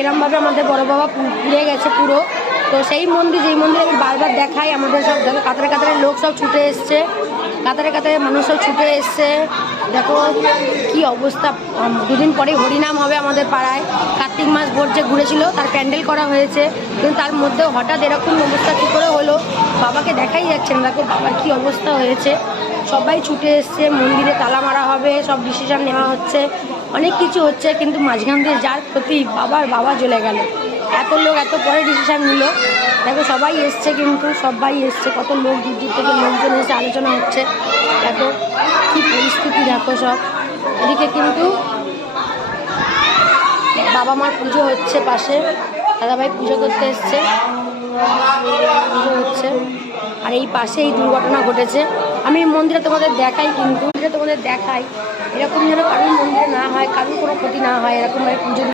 এরমভাবে আমাদের বড় বাবা পুড়ে গেছে পুরো। তো সেই মন্দির, যেই মন্দির আমি বারবার দেখাই, আমাদের সব দেখো কাতারে কাতারে লোক সব ছুটে এসছে, কাতারে কাতারে মানুষ সব ছুটে এসছে। দেখো কি অবস্থা। দুদিন পরে হরিনাম হবে আমাদের পাড়ায়। কার্তিক মাস ভোর যে ঘুরেছিল তার প্যান্ডেল করা হয়েছে, কিন্তু তার মধ্যেও হঠাৎ এরকম অবস্থা কী করে হলো বাবাকে দেখাই যাচ্ছে না। দেখো বাবার কী অবস্থা হয়েছে। সবাই ছুটে এসছে, মন্দিরে তালা মারা হবে, সব ডিসিশন নেওয়া হচ্ছে, অনেক কিছু হচ্ছে, কিন্তু মাঝখান দিয়ে যার প্রতি বাবা জ্বলে গেল। এত লোক এত পরে ডিসিশন নিল। দেখো সবাই এসছে, কিন্তু সবাই এসছে, কত লোক দূর দূর থেকে লোকজন এসে আলোচনা হচ্ছে। দেখো কী পরিস্থিতি, দেখো সব। এদিকে কিন্তু বাবা মার পুজো হচ্ছে পাশে, দাদাভাই পুজো করতে এসছে, পুজো হচ্ছে। আর এই পাশে এই দুর্ঘটনা ঘটেছে। আমি মন্দিরে তোমাদের দেখাই, কিন্তু মন্দিরে তোমাদের দেখাই এরকম যেন কারোর মন্দিরে না হয়, কারোর কোনো ক্ষতি না হয়, এরকমভাবে পুজো